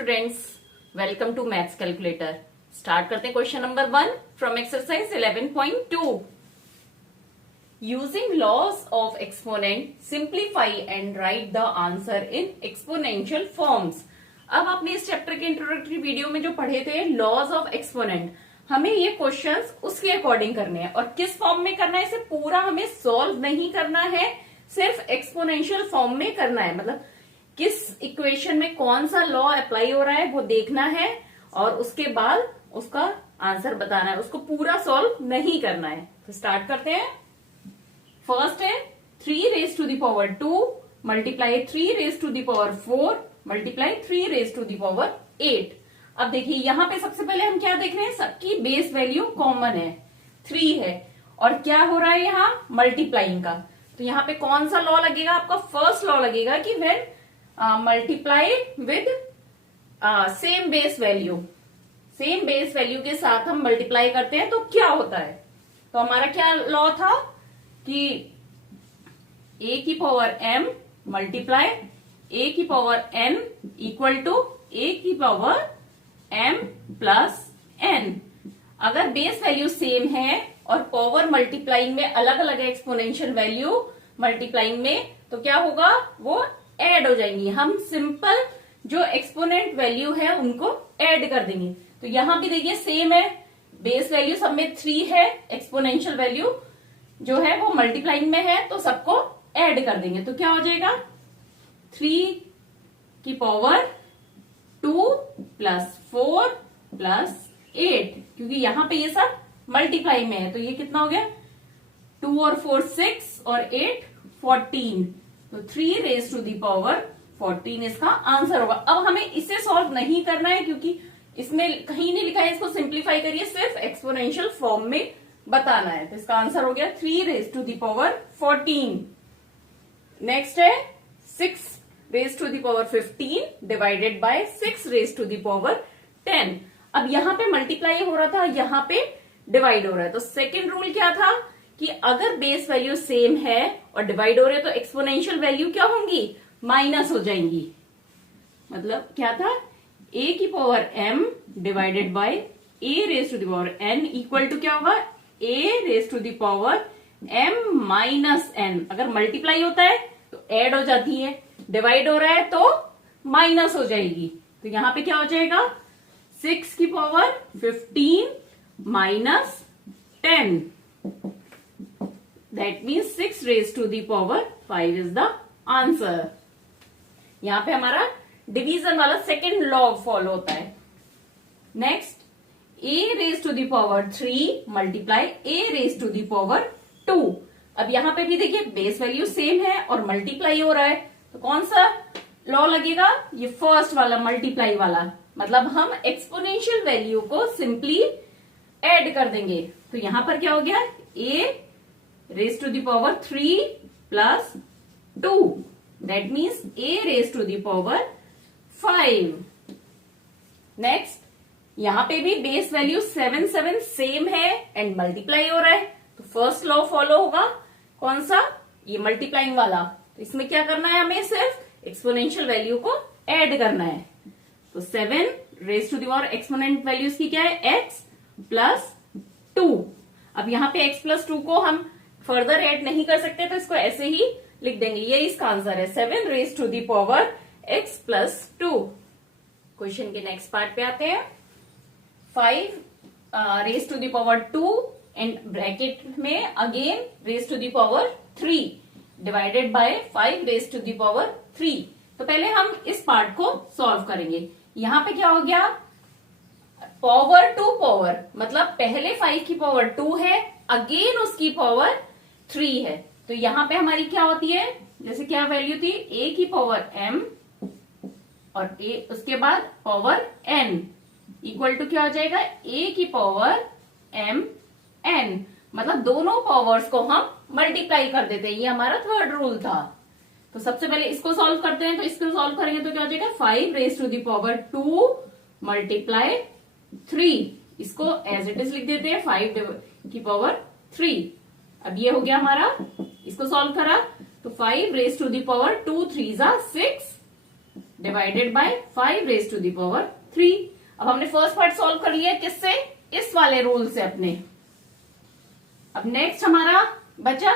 Students, welcome to maths calculator. Start करते हैं question number 1 from exercise 11.2। Using laws of exponent simplify and write the answer in exponential forms. अब आपने इस chapter के introductory video में जो पढ़े थे लॉज ऑफ एक्सपोनेंट, हमें ये क्वेश्चंस उसके अकॉर्डिंग करने हैं। और किस फॉर्म में करना है, इसे पूरा हमें सॉल्व नहीं करना है, सिर्फ एक्सपोनेंशियल फॉर्म में करना है। मतलब किस इक्वेशन में कौन सा लॉ अप्लाई हो रहा है वो देखना है और उसके बाद उसका आंसर बताना है, उसको पूरा सॉल्व नहीं करना है। तो स्टार्ट करते हैं। फर्स्ट है 3 raise to the power 2 multiply 3 raise to the power 4 multiply 3 raise to the power 8। अब देखिए यहां पे सबसे पहले हम क्या देख रहे हैं, सबकी बेस वैल्यू कॉमन है, 3 है और क्या हो रहा है यहाँ मल्टीप्लाइंग का। तो यहाँ पे कौन सा लॉ लगेगा, आपका फर्स्ट लॉ लगेगा कि when multiply with same base value, same base value के साथ हम मल्टीप्लाई करते हैं तो क्या होता है। तो हमारा क्या लॉ था कि a की पावर m मल्टीप्लाई a की power n equal to a की पावर m प्लस n। अगर बेस वैल्यू सेम है और पावर मल्टीप्लाइंग में अलग अलग है, एक्सपोनेंशियल वैल्यू मल्टीप्लाइंग में, तो क्या होगा, वो ऐड हो जाएंगी। हम सिंपल जो एक्सपोनेंट वैल्यू है उनको ऐड कर देंगे। तो यहां भी देखिए सेम है, बेस वैल्यू सब में 3 है, एक्सपोनेंशियल वैल्यू जो है वो मल्टीप्लाइंग में है, तो सबको ऐड कर देंगे। तो क्या हो जाएगा 3 की पावर 2 प्लस 4 प्लस 8, क्योंकि यहां पे ये सब मल्टीप्लाई में है। तो ये कितना हो गया, 2 और 4 6 और 8 14। तो 3 रेज टू दी पावर 14 इसका आंसर होगा। अब हमें इसे सॉल्व नहीं करना है क्योंकि इसमें कहीं नहीं लिखा है इसको सिंप्लीफाई करिए, सिर्फ एक्सपोनेंशियल फॉर्म में बताना है। तो इसका आंसर हो गया 3 raise to the power 14। Next है 6 raise to the power 15 divided by 6 raise to the power 10। अब यहां पे मल्टीप्लाई हो रहा था, यहां पे डिवाइड हो रहा है। तो सेकेंड रूल क्या था कि अगर बेस वैल्यू सेम है और डिवाइड हो रहे हैं तो एक्सपोनेंशियल वैल्यू क्या होंगी, माइनस हो जाएंगी। मतलब क्या था, a की power m divided by a raise to the power n equal to क्या होगा, a raise to the power m minus n। अगर मल्टीप्लाई होता है तो ऐड हो जाती है, डिवाइड हो रहा है तो माइनस हो जाएगी। तो यहां पे क्या हो जाएगा, 6 की power 15 minus 10, that means 6 raise to the power 5 is the answer. यहां पे हमारा डिवीजन वाला सेकेंड लॉ फॉलो होता है। Next a raise to the power 3 multiply a raise to the power 2। अब यहां पे भी देखिए बेस वैल्यू सेम है और मल्टीप्लाई हो रहा है, तो कौन सा लॉ लगेगा, ये फर्स्ट वाला मल्टीप्लाई वाला। मतलब हम एक्सपोनेंशियल वैल्यू को सिंपली ऐड कर देंगे। तो यहां पर क्या हो गया, a raise to the power 3 plus 2, that means a raise to the power 5। Next यहां पे भी बेस वैल्यू 7 7 सेम है एंड मल्टीप्लाई हो रहा है, तो फर्स्ट लॉ फॉलो होगा, कौन सा, ये मल्टीप्लाइंग वाला। तो इसमें क्या करना है, हमें सिर्फ एक्सपोनेंशियल वैल्यू को ऐड करना है। तो 7 raise to the power exponent values की क्या है, x प्लस 2। अब यहाँ पे x प्लस 2 को हम फर्दर ऐड नहीं कर सकते, तो इसको ऐसे ही लिख देंगे, ये इसका आंसर है 7 raise to the power x plus 2। क्वेश्चन के नेक्स्ट पार्ट पे आते हैं। 5 raise to the power 2 and bracket में again raise to the power 3 divided by 5 raise to the power 3। तो पहले हम इस पार्ट को सॉल्व करेंगे। यहां पे क्या हो गया, पावर टू पावर, मतलब पहले 5 की पावर 2 है, अगेन उसकी पावर 3 है। तो यहां पे हमारी क्या होती है, जैसे क्या वैल्यू थी, a की पावर m और a उसके बाद पावर n इक्वल टू क्या हो जाएगा, a की पावर m n। मतलब दोनों पावर्स को हम मल्टीप्लाई कर देते हैं, ये हमारा थर्ड रूल था। तो सबसे पहले इसको सॉल्व करते हैं। तो इसको सॉल्व करेंगे तो क्या हो जाएगा, 5 raise to the power 2 multiply 3, इसको एज इट इज लिख देते हैं 5 की पावर 3। अब ये हो गया हमारा, इसको सॉल्व करा तो 5 raise to the power 2 3 6 divided by 5 raise to the power 3। अब हमने फर्स्ट पार्ट सॉल्व कर लिया किससे, इस वाले रूल से अपने। अब नेक्स्ट हमारा बचा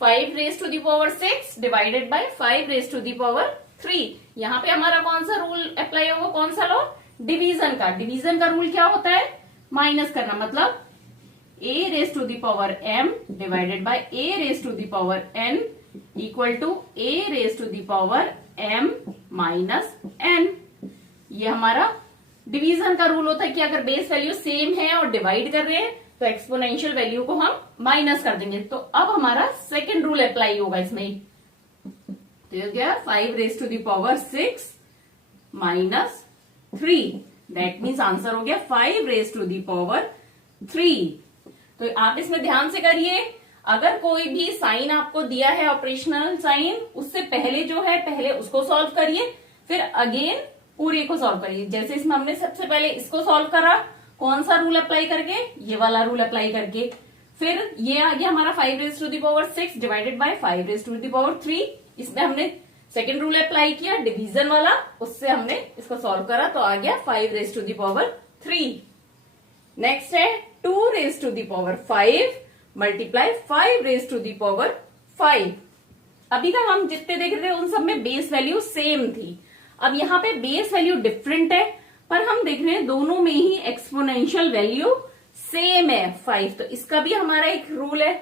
5 raise to the power 6 divided by 5 raise to the power 3। यहाँ पे हमारा कौन सा रूल अप्लाई होगा, कौन सा लॉ, डिवीजन का। डिवीजन का रूल क्या होता है, माइनस करना, मतलब a raise to the power m divided by a raise to the power n equal to a raise to the power m minus n। ये हमारा डिवीजन का रूल होता है कि अगर बेस वैल्यू सेम है और डिवाइड कर रहे हैं तो एक्सपोनेंशियल वैल्यू को हम माइनस कर देंगे। तो अब हमारा सेकेंड रूल अप्लाई होगा इसमें। तो ये क्या, 5 raise to the power 6 minus 3, that means answer हो गया 5 रेज टू द पावर 3। तो आप इसमें ध्यान से करिए, अगर कोई भी साइन आपको दिया है ऑपरेशनल साइन, उससे पहले जो है पहले उसको सॉल्व करिए, फिर अगेन पूरे को सॉल्व करिए। जैसे इसमें हमने सबसे पहले इसको सॉल्व करा, कौन सा रूल अप्लाई करके, ये वाला रूल अप्लाई करके। फिर ये आ गया हमारा 5 raise to the power 6 divided by 5 raise to the power 3। इसमें हमने सेकेंड रूल अप्लाई किया डिवीजन वाला, उससे हमने इसको सॉल्व करा तो आ गया 5 raise to the power 3। Next है 2 raise to the power 5 multiply 5 raise to the power 5। अभी तक हम जितने देख रहे थे उन सब में बेस वैल्यू सेम थी। अब यहाँ पे बेस वैल्यू डिफरेंट है, पर हम देख रहे हैं दोनों में ही एक्सपोनेंशियल वैल्यू सेम है 5। तो इसका भी हमारा एक रूल है,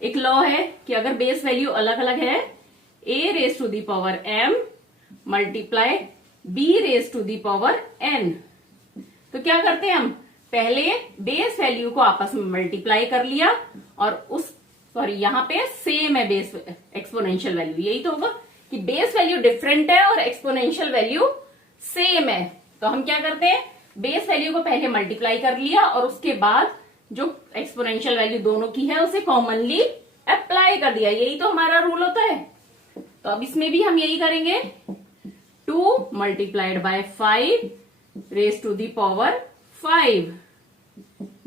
एक लॉ है कि अगर बेस वैल्यू अलग अलग है, a raise to the power m multiply b raise to the power n, तो क्या करते हैं हम, पहले बेस वैल्यू को आपस में मल्टीप्लाई कर लिया और उस सॉरी यहाँ पे सेम है बेस एक्सपोनेंशियल वैल्यू, यही तो होगा कि बेस वैल्यू डिफरेंट है और एक्सपोनेंशियल वैल्यू सेम है। तो हम क्या करते हैं, बेस वैल्यू को पहले मल्टीप्लाई कर लिया और उसके बाद जो एक्सपोनेंशियल वैल्यू दोनों की है उसे कॉमनली अप्लाई कर दिया, यही तो हमारा रूल होता है। तो अब इसमें भी हम यही करेंगे, 2 multiplied by 5 raise to the power 5,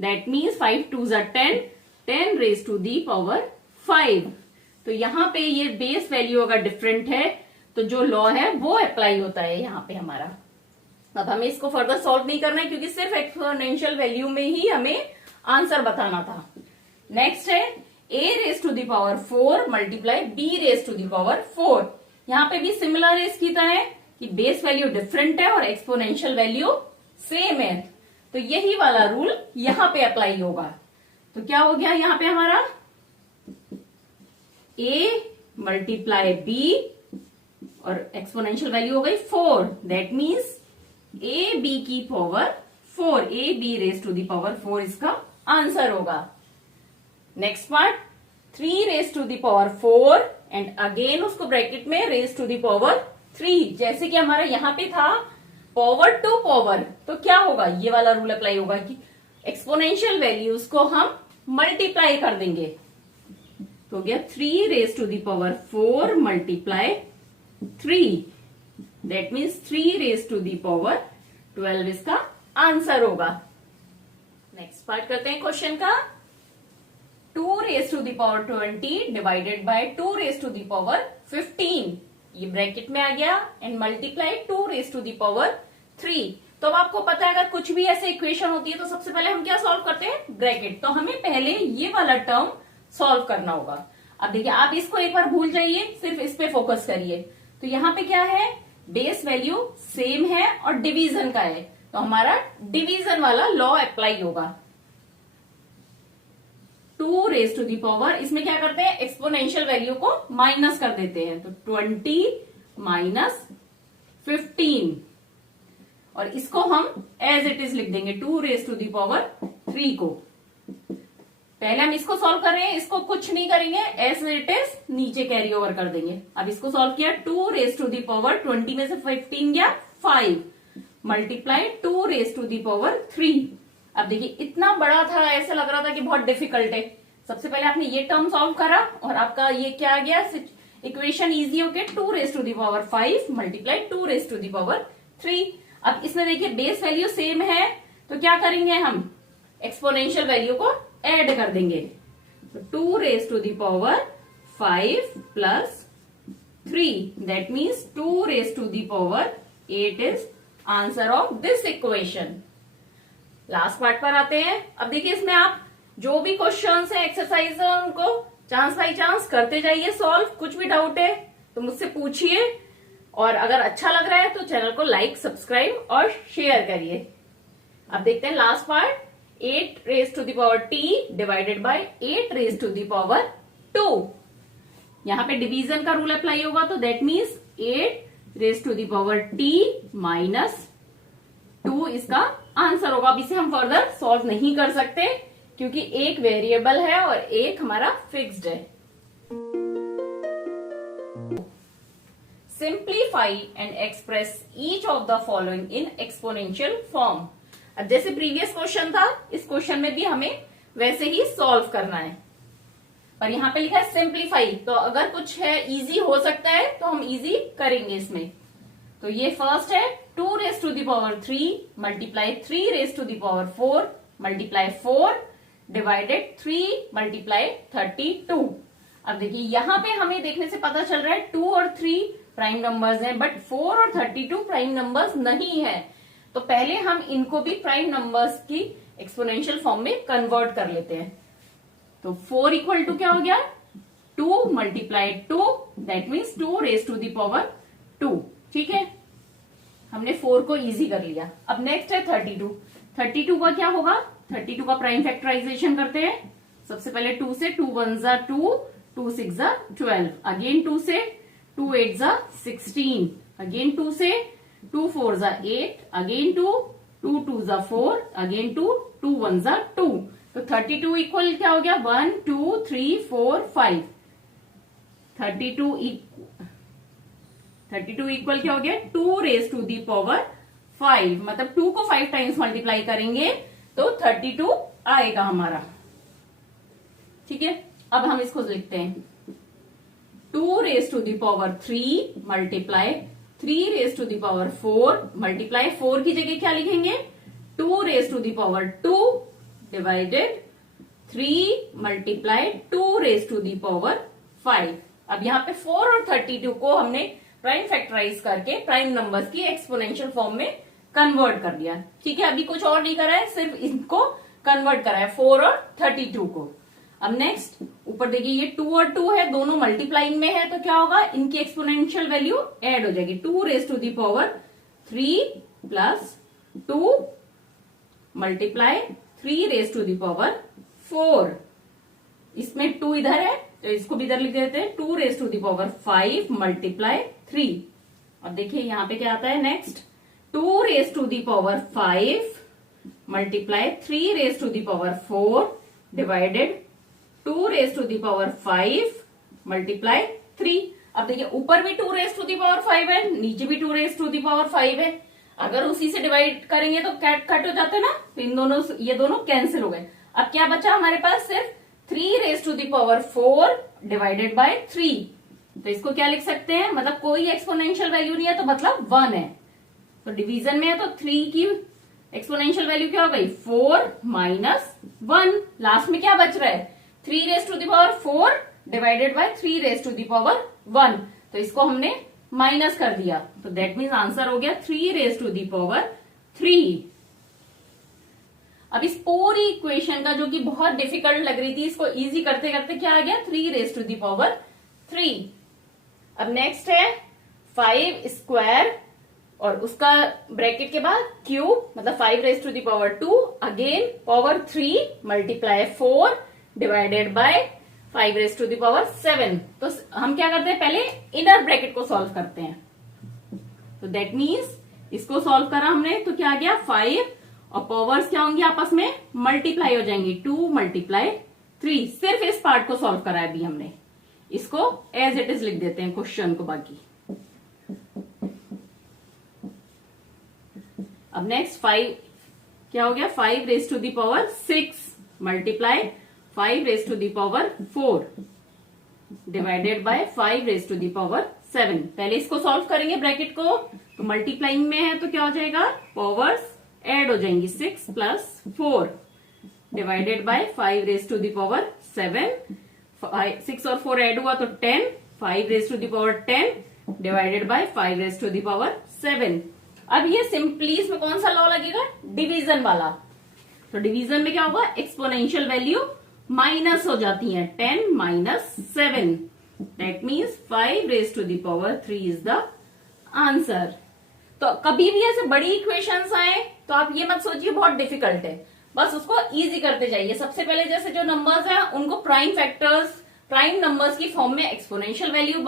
that means 5 2 10, 10 raise to the power 5। तो यहाँ पे ये बेस वैल्यू अगर डिफरेंट है तो जो लॉ है वो अप्लाई होता है यहाँ पे हमारा। अब हमें इसको फर्दर सॉल्व नहीं करना है क्योंकि सिर्फ एक्सपोनेंशियल वैल्यू में ही हमें आंसर बताना था। नेक्स्ट है a raise to the power 4 multiply b raise to the power 4। यहाँ पे भी सिमिलर है इसकी तरह कि बेस वैल्यू डिफरेंट है और एक्सपोनेंशियल वैल्यू सेम है, तो यही वाला रूल यहाँ पे अप्लाई होगा। तो क्या हो गया यहाँ पे हमारा, a मल्टीप्लाई b और एक्सपोनेंशियल वैल्यू हो गई 4, दैट मीन्स a b की power 4, a b raise to the power 4 इसका आंसर होगा। Next part 3 raise to the power 4 and again उसको ब्रैकेट में रेज टू द पावर 3। जैसे कि हमारा यहाँ पे था पावर टू पावर, तो क्या होगा, ये वाला रूल अप्लाई होगा कि एक्सपोनेंशियल वैल्यूज को हम मल्टीप्लाई कर देंगे। तो हो गया 3 raise to the power 4 multiply 3, that means 3 raise to the power 12 इसका आंसर होगा। नेक्स्ट पार्ट करते हैं क्वेश्चन का, 2 raise to the power 20 divided by 2 raise to the power 15, ये ब्रैकेट में आ गया and multiply 2 raise to the power 3। तो अब आपको पता है अगर कुछ भी ऐसे इक्वेशन होती है तो सबसे पहले हम क्या सॉल्व करते हैं, ब्रैकेट। तो हमें पहले ये वाला टर्म सॉल्व करना होगा। अब देखिए आप इसको एक बार भूल जाइए, सिर्फ इस पे फोकस करिए। तो यहाँ पे क्या है, बेस वैल्यू सेम है और डिवीजन का है, तो हमारा डिवीजन वाला लॉ अप्लाई होगा। 2 रेज टू दी पावर, इसमें क्या करते हैं, एक्सपोनेंशियल वैल्यू को माइनस कर देते हैं, तो 20 माइनस 15 और इसको हम एज इट इज लिख देंगे 2 रेज टू दी पावर 3 को। पहले हम इसको सॉल्व कर रहे हैं, इसको कुछ नहीं करेंगे, एज इट इज नीचे कैरी ओवर कर देंगे। अब इसको सॉल्व किया, 2 रेज टू दी पावर 20 में से 15 गया 5 multiply 2 raise to the power 3। अब देखिए इतना बड़ा था, ऐसा लग रहा था कि बहुत डिफिकल्ट है। सबसे पहले आपने ये टर्म सॉल्व करा और आपका ये क्या आ गया, इक्वेशन इजी हो गया, 2 raise to the power 5 multiply 2 raise to the power 3। अब इसमें देखिए बेस वैल्यू सेम है, तो क्या करेंगे हम, एक्सपोनेंशियल वैल्यू को ऐड कर देंगे। तो 2 raise to the power 5 plus 3, that means 2 raise to the power 8 is answer of this equation. Last part पर आते हैं। अब देखिए इसमें आप जो भी क्वेश्चंस है, एक्सरसाइज है, उनको चांस बाई चांस करते जाइए सॉल्व। कुछ भी डाउट है तो मुझसे पूछिए, और अगर अच्छा लग रहा है तो चैनल को लाइक, सब्सक्राइब और शेयर करिए। अब देखते हैं last part. 8 raise to the power t divided by 8 raise to the power 2। यहां पे डिवीजन का रूल अप्लाई होगा, तो that means 8 raise to the power t minus 2 इसका आंसर होगा। अब इसे हम फर्दर सॉल्व नहीं कर सकते क्योंकि एक वेरिएबल है और एक हमारा फिक्स्ड है। Simplify and express each of the following in exponential form. अब जैसे प्रीवियस क्वेश्चन था, इस क्वेश्चन में भी हमें वैसे ही सॉल्व करना है, पर यहां पे लिखा है सिंप्लीफाई, तो अगर कुछ है इजी हो सकता है तो हम इजी करेंगे इसमें। तो ये फर्स्ट है 2 raise to the power 3 multiply 3 raise to the power 4 multiply 4 divided 3 multiply 32। अब देखिए यहां पे हमें देखने से पता चल रहा है 2 और 3 प्राइम नंबर्स हैं, बट 4 और 32 प्राइम नंबर्स नहीं है। तो पहले हम इनको भी प्राइम नंबर्स की एक्सपोनेंशियल फॉर्म में कन्वर्ट कर लेते हैं। तो 4 इक्वल टू क्या हो गया, 2 multiply 2, that means 2 raise to the power 2। ठीक है, हमने 4 को इजी कर लिया। अब नेक्स्ट है 32। 32 का क्या होगा, 32 का प्राइम फैक्टराइजेशन करते हैं। सबसे पहले 2 से, 2 1 जा 2, 2 6 जा 12, अगेन 2 से, 2 8 जा 16, अगेन 2 से, 2 4 जा 8, अगेन 2, 2 2 जा 4, अगेन 2, 2 1 जा 2। तो 32 इक्वल क्या हो गया, 1 2 3 4 5। 32 इक्वल क्या हो गया, 2 रेज टू दी पावर 5। मतलब 2 को 5 टाइम्स मल्टीप्लाई करेंगे तो 32 आएगा हमारा। ठीक है, अब हम इसको लिखते हैं 2 raise to the power 3 multiply 3 raise to the power 4 multiply 4 की जगह क्या लिखेंगे, 2 raise to the power 2 divided 3 multiply 2 raise to the power 5। अब यहाँ पे 4 और 32 को हमने प्राइम फैक्टराइज करके प्राइम नंबर्स की एक्सपोनेंशियल फॉर्म में कन्वर्ट कर दिया। ठीक है, अभी कुछ और नहीं करा है, सिर्फ इनको कन्वर्ट करा है 4 और 32 को। अब नेक्स्ट ऊपर देखिए ये 2 और 2 है, दोनों मल्टीप्लाइंग में है, तो क्या होगा, इनकी एक्सपोनेंशियल वैल्यू ऐड हो जाएगी। 2 raise to the power 3 plus 2 multiply 3 raise to the power 4। इसमें 2 इधर है तो इसको भी इधर लिख देते हैं, 2 raise to the power 5 multiply 3। अब देखिए यहाँ पे क्या आता है next, 2 raise to the power 5 multiply 3 raise to the power 4 divided 2 raise to the power 5 multiply 3। अब देखिए ऊपर भी 2 रेज टू दी पावर 5 है, नीचे भी 2 रेज टू दी पावर 5 है। अगर उसी से डिवाइड करेंगे तो कट हो जाते हैं ना, तो इन दोनों, ये दोनों कैंसिल हो गए। अब क्या बचा हमारे पास, सिर्फ 3 raise to the power 4 divided by 3। तो इसको क्या लिख सकते हैं, मतलब कोई एक्सपोनेंशियल वैल्यू नहीं है तो मतलब 1 है। तो डिवीजन में है तो 3 की एक्सपोनेंशियल वैल्यू क्या हो गई, 4 माइनस 1। लास्ट में क्या बच रहा है, 3 raise to the power 4 divided by 3 raise to the power 1। तो इसको हमने माइनस कर दिया, तो दैट मीन्स आंसर हो गया 3 रेज टू दी पावर 3। अब इस पूरी इक्वेशन का जो कि बहुत डिफिकल्ट लग रही थी, इसको इजी करते करते क्या आ गया, 3 रेज टू दी पावर 3। अब नेक्स्ट है 5 स्क्वायर और उसका ब्रैकेट के बाद क्यूब, मतलब 5 raise to the power 2 again power 3 multiply 4 divided by 5 raise to the power 7। तो हम क्या करते हैं, पहले इनर ब्रैकेट को सॉल्व करते हैं। तो दैट मीन्स इसको सॉल्व करा हमने तो क्या आ गया, 5 और पावर्स क्या होंगी आपस में मल्टीप्लाई हो जाएंगी, 2 मल्टीप्लाई 3। सिर्फ इस पार्ट को सॉल्व करा है अभी हमने, इसको एज इट इज लिख देते हैं क्वेश्चन को बाकी। अब नेक्स्ट 5 क्या हो गया, 5 raise to the power 6 multiply 5 raise to the power 4 divided by 5 raise to the power 7। पहले इसको सॉल्व करेंगे ब्रैकेट को, तो मल्टीप्लाइंग में है तो क्या हो जाएगा, पावर्स ऐड हो जाएंगी, 6 plus 4 divided by 5 raise to the power 7। 6 और 4 ऐड हुआ तो 10, 5 raise to the power 10 divided by 5 raise to the power 7। अब ये सिंपली इसमें कौन सा लॉ लगेगा, डिवीजन वाला। तो डिवीजन में क्या होगा, एक्सपोनेंशियल वैल्यू माइनस हो जाती है, 10 minus 7, that means 5 raise to the power 3 is the answer. तो कभी भी ऐसे बड़ी इक्वेशंस आए तो आप ये मत सोचिए बहुत डिफिकल्ट है, बस उसको इजी करते जाइए। सबसे पहले जैसे जो नंबर्स हैं उनको प्राइम फैक्टर्स, प्राइम नंबर्स की फॉर्म में एक्सपोनेंशियल वैल्यू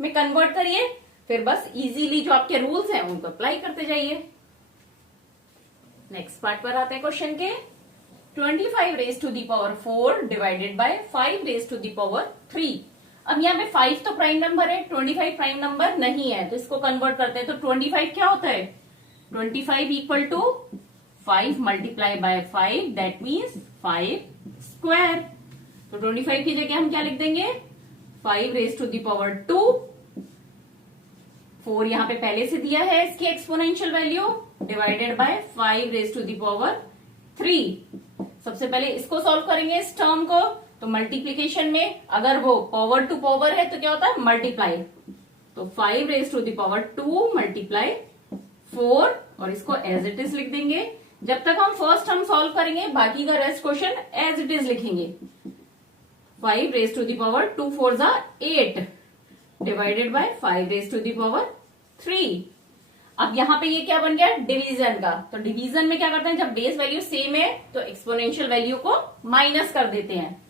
में कन्वर्ट करिए, फिर बस इजीली जो आपके रूल्स हैं उनको अप्लाई करते जाइए। नेक्स्ट पार्ट पर आते हैं क्वेश्चन के। 25 raise to the power 4 divided by 5 raise to the power 3। अब यहाँ पे 5 तो प्राइम नंबर है, 25 प्राइम नंबर नहीं है, तो इसको कन्वर्ट करते हैं। तो 25 क्या होता है, 25 equal to 5 multiply by 5, that means 5 square. तो 25 की जगह हम क्या लिख देंगे, 5 रेज टू दी पावर 2। 4 यहाँ पे पहले से दिया है इसकी exponential value, divided by 5 raise to the power 3। सबसे पहले इसको सॉल्व करेंगे इस टर्म को। तो मल्टीप्लीकेशन में अगर वो पावर टू पावर है तो क्या होता है, मल्टीप्लाई। तो 5 raise to the power 2 multiply 4, और इसको एज इट इज लिख देंगे। जब तक हम फर्स्ट टर्म सॉल्व करेंगे बाकी का rest question as it is लिखेंगे। 5 रेज टू दी पावर 2 4 जा 8 divided by 5 raise to the power 3। अब यहाँ पे ये क्या बन गया, डिवीजन का। तो डिवीजन में क्या करते हैं, जब बेस वैल्यू सेम है तो एक्सपोनेंशियल वैल्यू को माइनस कर देते हैं।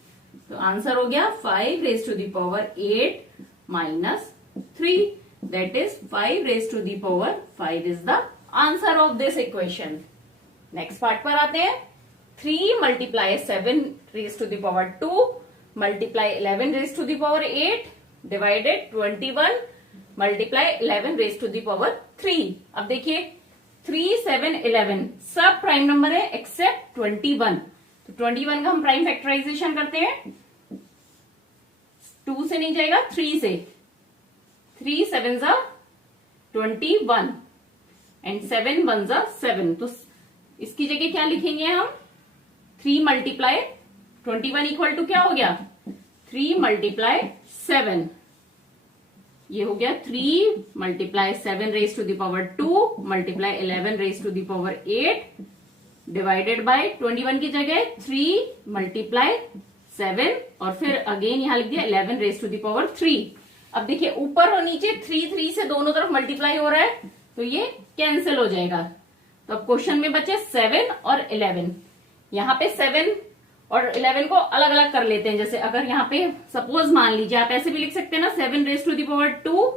तो आंसर हो गया 5 raise to the power 8 minus 3, that is 5 raise to the power 5 is the answer of this equation. Next part पर आते हैं। 3 multiply 7 raise to the power 2 multiply 11 raise to the power 8 divided 21 multiply 11 raise to the power 3। अब देखिए 3, 7, 11 सब prime number है accept 21। तो 21 का हम प्राइम फैक्टराइजेशन करते हैं, 2 से नहीं जाएगा 3 से। 3 7 जा 21 एंड 7 1 जा 7। तो इसकी जगह क्या लिखेंगे हम, 3 मल्टीप्लाई 21 इक्वल टू क्या हो गया, 3 मल्टीप्लाई 7। ये हो गया 3 multiply 7 raise to the power 2 multiply 11 raise to the power 8 divided by 21 की जगह 3 मल्टीप्लाई 7 और फिर अगेन यहां लिख दिया 11 रेज टू द पावर 3। अब देखिए ऊपर और नीचे 3 से दोनों तरफ मल्टीप्लाई हो रहा है तो ये कैंसिल हो जाएगा। तो अब क्वेश्चन में बचे 7 और 11। यहाँ पे 7 और 11 को अलग अलग कर लेते हैं। जैसे अगर यहाँ पे सपोज मान लीजिए, आप ऐसे भी लिख सकते हैं ना, 7 raise to the power 2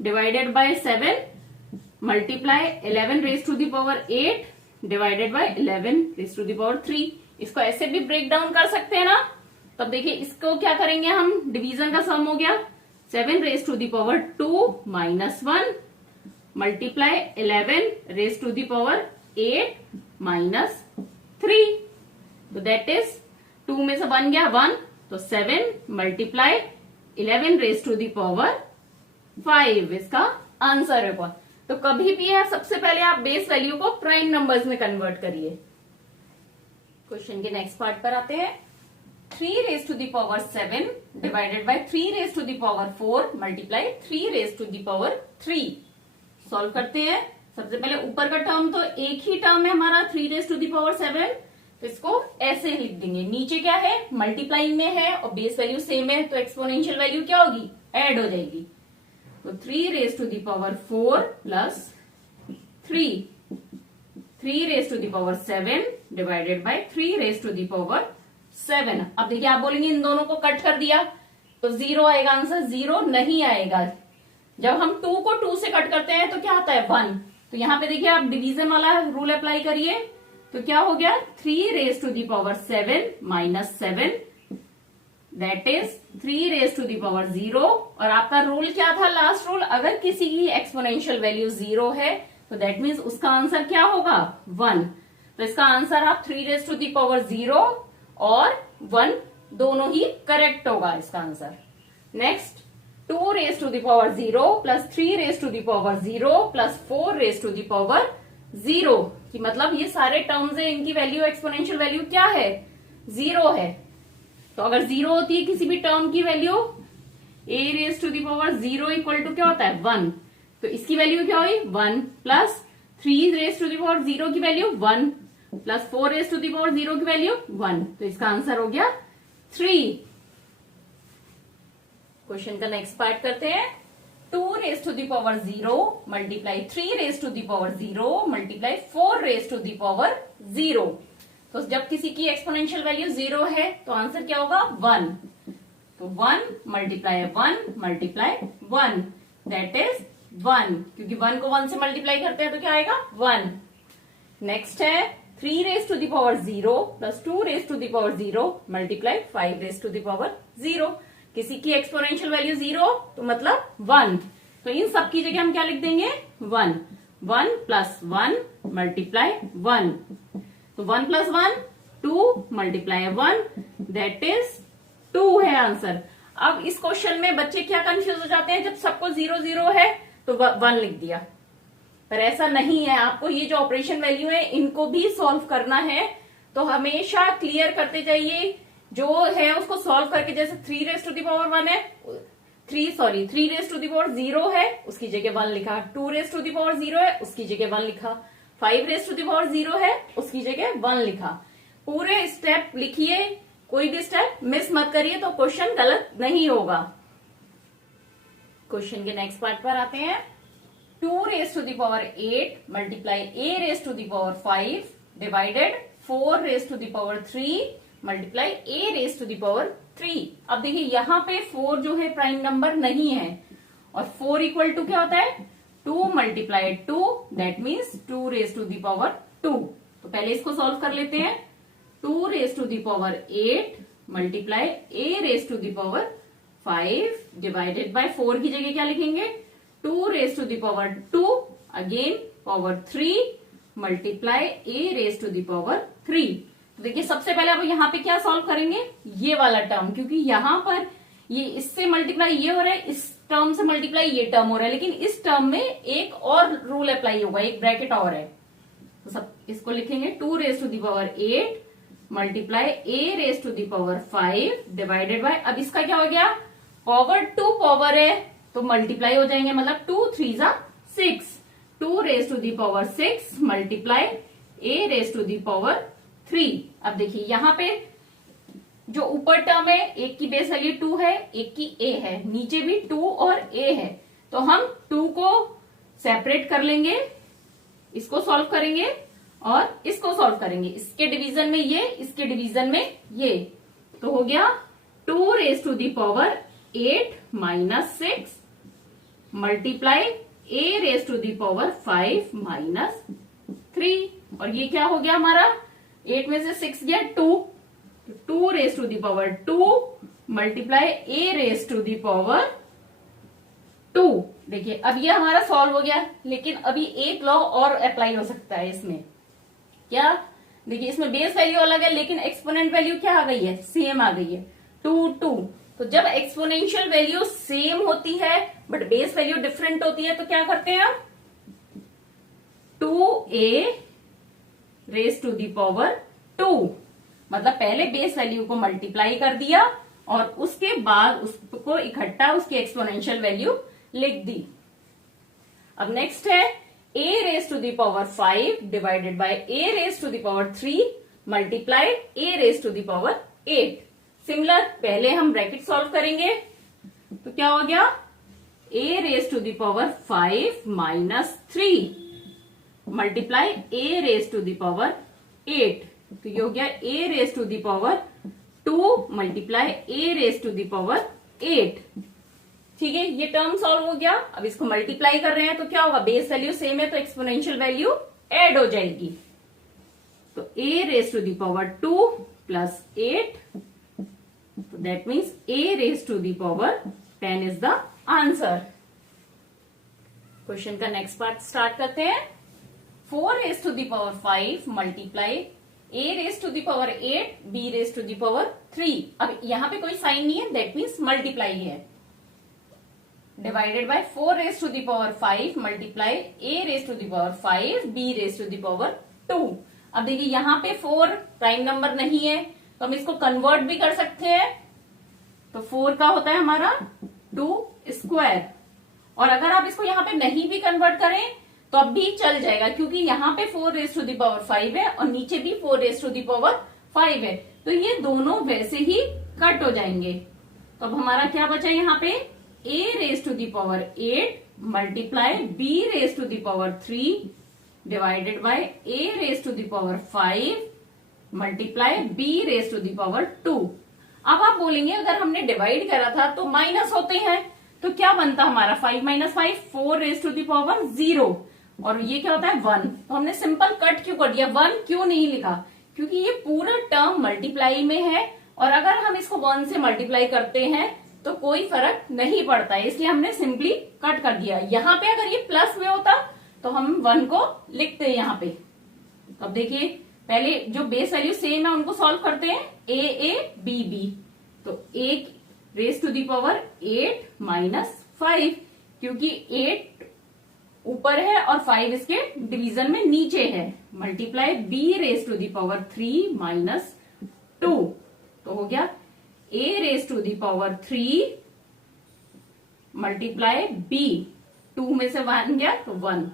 divided by 7 multiply 11 raise to the power 8 divided by 11 raise to the power 3। इसको ऐसे भी ब्रेक डाउन कर सकते हैं ना। तब देखिए इसको क्या करेंगे हम, डिवीजन का सम हो गया 7 raise to the power 2 minus 1 multiply 11 raise to the power 8 minus 3। तो दैट इज 2 में से बन गया 1, तो 7 multiply 11 raise to the power 5 इसका आंसर है। तो कभी भी है सबसे पहले आप बेस वैल्यू को प्राइम नंबर्स में कन्वर्ट करिए। क्वेश्चन के नेक्स्ट पार्ट पर आते हैं। 3 raise to the power 7 divided by 3 raise to the power 4 multiply 3 raise to the power 3। Solve करते हैं। सबसे पहले ऊपर का टर्म तो एक ही टर्म है हमारा 3 रेज टू दी पावर 7, तो इसको ऐसे लिख देंगे। नीचे क्या है, मल्टीप्लाई में है और बेस वैल्यू सेम है तो एक्सपोनेंशियल वैल्यू क्या होगी, ऐड हो जाएगी। तो 3 raise to the power 4 plus 3 raise to the power 7 divided by 3 raise to the power 7। अब देखिए आप बोलेंगे इन दोनों को कट कर दिया तो 0 आएगा आंसर, 0 नहीं आएगा। जब हम 2 को 2 से कट करते हैं तो क्या आता है 1। तो यहाँ पे देखिए आप डिवीजन वाला रूल अप्लाई करिए तो क्या हो गया 3 raise to the power 7 minus 7 that is 3 raise to the power 0। और आपका रूल क्या था, लास्ट रूल, अगर किसी की एक्सपोनेंशियल वैल्यू 0 है तो दैट मीन्स उसका आंसर क्या होगा 1। तो इसका आंसर आप 3 रेज टू दी पावर 0 और 1 दोनों ही करेक्ट होगा इसका answer. Next 2 raise to the power 0 plus 3 raise to the power 0 plus 4 raise to the power 0 कि मतलब ये सारे टर्म्स है, इनकी वैल्यू एक्सपोनेंशियल वैल्यू क्या है 0 है। तो अगर 0 होती है किसी भी टर्म की value a raise to the power 0 equal to क्या होता है 1। तो इसकी वैल्यू क्या हुई 1 plus 3 raise to the power 0 की value 1 plus 4 raise to the power 0 की वैल्यू 1, तो इसका आंसर हो गया 3। क्वेश्चन का नेक्स्ट पार्ट करते हैं। 2 raise to the power 0 multiply 3 raise to the power 0 multiply 4 raise to the power 0। तो जब किसी की एक्सपोनेंशियल वैल्यू 0 है तो आंसर क्या होगा 1। तो 1 मल्टीप्लाई 1 मल्टीप्लाई 1 दैट इज 1, क्योंकि 1 को 1 से मल्टीप्लाई करते हैं तो क्या आएगा 1। नेक्स्ट है 3 raise to the power 0 plus 2 raise to the power 0 multiply 5 raise to the power 0। किसी की एक्सपोनेंशियल वैल्यू 0 तो मतलब 1, तो इन सब की जगह हम क्या लिख देंगे 1। 1 प्लस 1 मल्टीप्लाई 1, तो 1 प्लस 1 2 मल्टीप्लाई 1 दैट इज 2 है आंसर। अब इस क्वेश्चन में बच्चे क्या कंफ्यूज हो जाते हैं, जब सबको 0 0 है तो 1 लिख दिया, पर ऐसा नहीं है। आपको ये जो ऑपरेशन वैल्यू है इनको भी सॉल्व करना है, तो हमेशा क्लियर करते जाइए। जो है उसको सॉल्व करके, जैसे 3 रेज टू द पावर 1 है, 3 रेज टू द पावर 0 है उसकी जगह 1 लिखा, 2 रेज टू द पावर 0 है उसकी जगह 1 लिखा, 5 रेज टू द पावर 0 है उसकी जगह 1 लिखा। पूरे स्टेप लिखिए, कोई भी स्टेप मिस मत करिए तो क्वेश्चन गलत नहीं होगा। क्वेश्चन के नेक्स्ट पार्ट पर आते हैं। 2 raise to the power 8 multiply a raise to the power 5 divided 4 raise to the power 3 multiply a raise to the power 3। अब देखिए यहाँ पे 4 जो है प्राइम नंबर नहीं है, और 4 इक्वल टू क्या होता है 2 multiply 2 that means 2 raise to the power 2। तो पहले इसको सॉल्व कर लेते हैं। 2 raise to the power 8 multiply a raise to the power 5 divided by 4 की जगह क्या लिखेंगे 2 raise to the power 2 again power 3 multiply a raise to the power 3। तो देखिए सबसे पहले आप यहाँ पे क्या सॉल्व करेंगे, ये वाला टर्म, क्योंकि यहाँ पर ये इससे मल्टीप्लाई ये हो रहा है, इस टर्म से मल्टीप्लाई ये टर्म हो रहा है, लेकिन इस टर्म में एक और रूल अप्लाई होगा, एक ब्रैकेट और है, तो सब इसको लिखेंगे 2 raise to the power 8 multiply a raise to the power 5 divided by, अब इसका क्या हो गया पावर 2 पावर है तो मल्टीप्लाई हो जाएंगे, मतलब 2 3 जा 6, 2 raise to the power 6 multiply a raise to the power 3। अब देखिए यहाँ पे जो ऊपर टर्म है एक की बेस वैल्यू 2 है, एक की a है, नीचे भी 2 और a है, तो हम 2 को सेपरेट कर लेंगे, इसको सॉल्व करेंगे और इसको सॉल्व करेंगे, इसके डिवीजन में ये, इसके डिवीजन में ये, तो हो गया 2 raise to the power 8 minus 6 multiply a raise to the power 5 minus 3, और ये क्या हो गया हमारा 8 में से 6 गया 2 raise to the power 2 multiply a raise to the power 2। देखिए अब ये हमारा सॉल्व हो गया, लेकिन अभी एक लॉ और अप्लाई हो सकता है इसमें। क्या देखिए इसमें बेस वैल्यू अलग है लेकिन एक्सपोनेंट वैल्यू क्या आ गई है, सेम आ गई है 2। तो जब एक्सपोनेंशियल वैल्यू सेम होती है बट बेस वैल्यू डिफरेंट होती है तो क्या करते हैं हम 2a raise to the power 2, मतलब पहले बेस वैल्यू को मल्टीप्लाई कर दिया और उसके बाद उसको इकट्ठा उसकी एक्सपोनेंशियल वैल्यू लिख दी। अब नेक्स्ट है a raise to the power 5 divided by a raise to the power 3 multiply a raise to the power 8। Similar पहले हम ब्रैकेट सॉल्व करेंगे, तो क्या हो गया a raise to the power 5 minus 3 multiply a raise to the power 8, तो ये हो गया a raise to the power 2 multiply a raise to the power 8। ठीक है, ये टर्म सॉल्व हो गया। अब इसको मल्टीप्लाई कर रहे हैं तो क्या होगा, बेस वैल्यू सेम है तो एक्सपोनेंशियल वैल्यू ऐड हो जाएगी, तो a raise to the power 2 plus 8, तो that means a raise to the power 10 is the answer. Question का नेक्स्ट पार्ट स्टार्ट करते हैं। 4 raise to the power 5 multiply a raise to the power 8 b raise to the power 3। अब यहां पे कोई sign नहीं है, दैट मीन्स मल्टीप्लाई है, divided by 4 raise to the power 5 multiply a raise to the power 5 b raise to the power 2। अब देखिए यहाँ पे 4 प्राइम नंबर नहीं है तो हम इसको कन्वर्ट भी कर सकते हैं, तो 4 का होता है हमारा 2 स्क्वायर, और अगर आप इसको यहाँ पे नहीं भी कन्वर्ट करें तो अब भी चल जाएगा, क्योंकि यहाँ पे 4 रेज टू द पावर 5 है और नीचे भी 4 रेज टू द पावर 5 है, तो ये दोनों वैसे ही कट हो जाएंगे। तो अब हमारा क्या बचा यहाँ पे, a raise to the power 8 multiply b raise to the power 3 divided by a raise to the power 5 multiply b raise to the power 2। अब आप बोलेंगे अगर हमने डिवाइड करा था तो माइनस होते हैं, तो क्या बनता हमारा 5 minus 5 4 raise to the power 0, और ये क्या होता है 1। तो हमने सिंपल कट क्यों कर दिया, 1 क्यों नहीं लिखा, क्योंकि ये पूरा टर्म मल्टीप्लाई में है और अगर हम इसको 1 से मल्टीप्लाई करते हैं तो कोई फर्क नहीं पड़ता है, इसलिए हमने सिंपली कट कर दिया। यहाँ पे अगर ये प्लस में होता तो हम 1 को लिखते हैं यहाँ पे। अब देखिए पहले जो बेस वैल्यू सेम है उनको सॉल्व करते हैं, a b b, तो 1 raise to the power 8 minus 5, क्योंकि 8 ऊपर है और 5 इसके डिवीजन में नीचे है, multiply b raise to the power 3 minus 2, तो हो गया a raise to the power 3 multiply b, 2 में से 1 गया तो 1,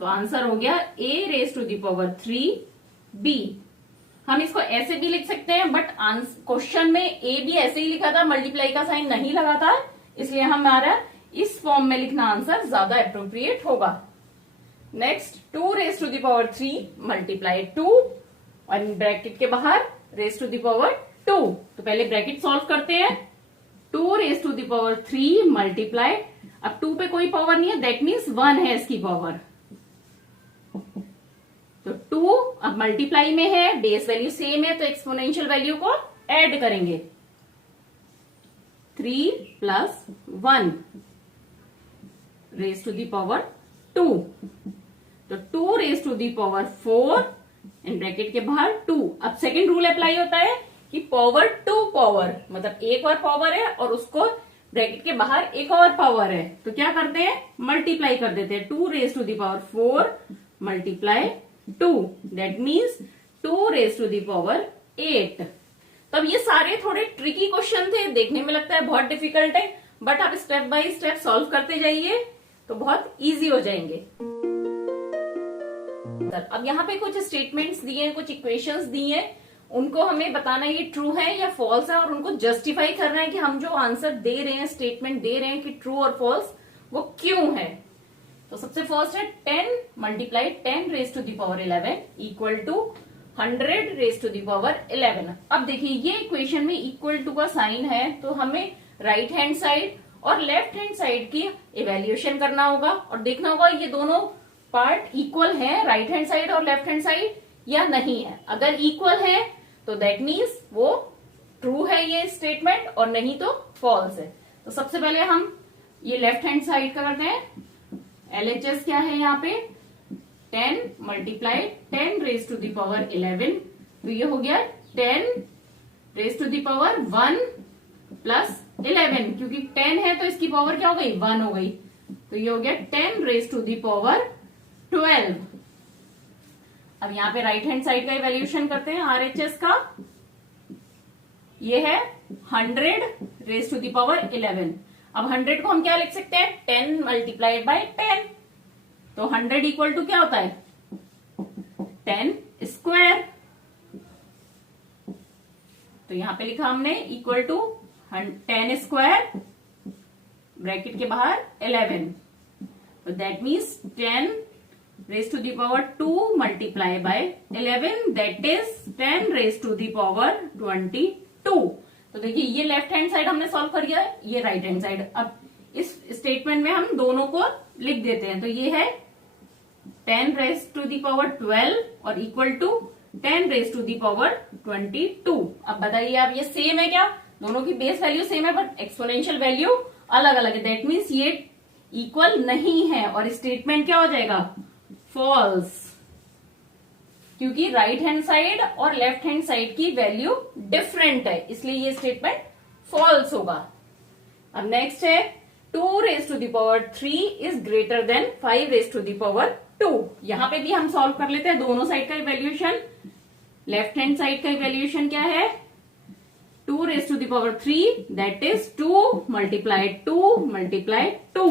तो आंसर हो गया a raise to the power 3 b। हम इसको ऐसे भी लिख सकते हैं, बट क्वेश्चन में a भी ऐसे ही लिखा था, मल्टीप्लाई का साइन नहीं लगा था, इसलिए हमारा इस फॉर्म में लिखना आंसर ज्यादा अप्रोप्रिएट होगा। Next 2 raise to the power 3 multiply 2 और ब्रैकेट के बाहर रेज टू दी पावर 2, तो पहले ब्रैकेट सॉल्व करते हैं। 2 raise to the power 3 multiply, अब 2 पे कोई पावर नहीं है, दैट मीन्स 1 है इसकी पावर, तो 2 अब मल्टीप्लाई में है, बेस वैल्यू सेम है, तो एक्सपोनेंशियल वैल्यू को ऐड करेंगे, 3 plus 1 raise to the power 2, तो 2 रेज टू दी पावर 4 इन ब्रैकेट के बाहर 2। अब सेकेंड रूल अप्लाई होता है कि पावर टू पावर, मतलब एक और पावर है और उसको ब्रैकेट के बाहर एक और पावर है, तो क्या करते हैं मल्टीप्लाई कर देते हैं, 2 raise to the power 4 multiply 2, that means 2 raise to the power 8। तो अब ये सारे थोड़े ट्रिकी क्वेश्चन थे, देखने में लगता है बहुत डिफिकल्ट है, बट आप स्टेप बाय स्टेप सॉल्व करते जाइए तो बहुत इजी हो जाएंगे। अब यहाँ पे कुछ स्टेटमेंट्स दिए हैं, कुछ इक्वेशंस दिए हैं, उनको हमें बताना है ये ट्रू है या फॉल्स है, और उनको जस्टिफाई करना है कि हम जो आंसर दे रहे हैं, स्टेटमेंट दे रहे हैं कि ट्रू और फॉल्स, वो क्यों है। तो सबसे फर्स्ट है 10 multiply 10 raise to the power 11 equal to 100 raise to the power 11। अब देखिए ये इक्वेशन में इक्वल टू का साइन है, तो हमें राइट हैंड साइड और लेफ्ट हैंड साइड की इवेल्युएशन करना होगा और देखना होगा ये दोनों पार्ट इक्वल है, राइट हैंड साइड और लेफ्ट हैंड साइड, या नहीं है। अगर इक्वल है तो दैट मीन्स वो ट्रू है ये स्टेटमेंट, और नहीं तो फॉल्स है। तो सबसे पहले हम ये लेफ्ट हैंड साइड का करते हैं, LHS क्या है यहाँ पे 10 multiply 10 raise to the power 11, तो ये हो गया 10 raise to the power 1 plus 11, क्योंकि 10 है तो इसकी पावर क्या हो गई 1 हो गई, तो ये हो गया 10 रेज टू दी पावर 12। अब यहाँ पे राइट हैंड साइड का इवैल्यूएशन करते हैं RHS का, ये है 100 रेज टू दी पावर 11। अब 100 को हम क्या लिख सकते हैं 10 मल्टीप्लाइड बाय 10, तो 100 इक्वल टू क्या होता है 10 स्क्वायर, तो यहां पे लिखा हमने इक्वल टू 10 स्क्वायर ब्रैकेट के बाहर 11, तो that means 10 raise to the power 2 multiply by 11, that is 10 raise to the power 22। तो देखिए ये लेफ्ट हैंड साइड हमने सॉल्व कर दिया है, ये राइट हैंड साइड। अब इस स्टेटमेंट में हम दोनों को लिख देते हैं, तो ये है 10 रेज टू दी पावर 12 और equal to 10 raise to the power 22। अब बताइए आप ये सेम है क्या, दोनों की बेस वैल्यू सेम है बट एक्सपोनेंशियल वैल्यू अलग अलग है, दैट मीन्स ये इक्वल नहीं है और स्टेटमेंट क्या हो जाएगा फॉल्स, क्योंकि राइट हैंड साइड और लेफ्ट हैंड साइड की वैल्यू डिफरेंट है, इसलिए ये स्टेटमेंट फॉल्स होगा। अब नेक्स्ट है 2 raise to the power 3 is greater than 5 raise to the power 2। यहां पे भी हम सॉल्व कर लेते हैं दोनों साइड का इवैल्यूएशन। लेफ्ट हैंड साइड का इवैल्यूएशन क्या है 2 raise to the power 3, that is 2 multiply 2 multiply 2।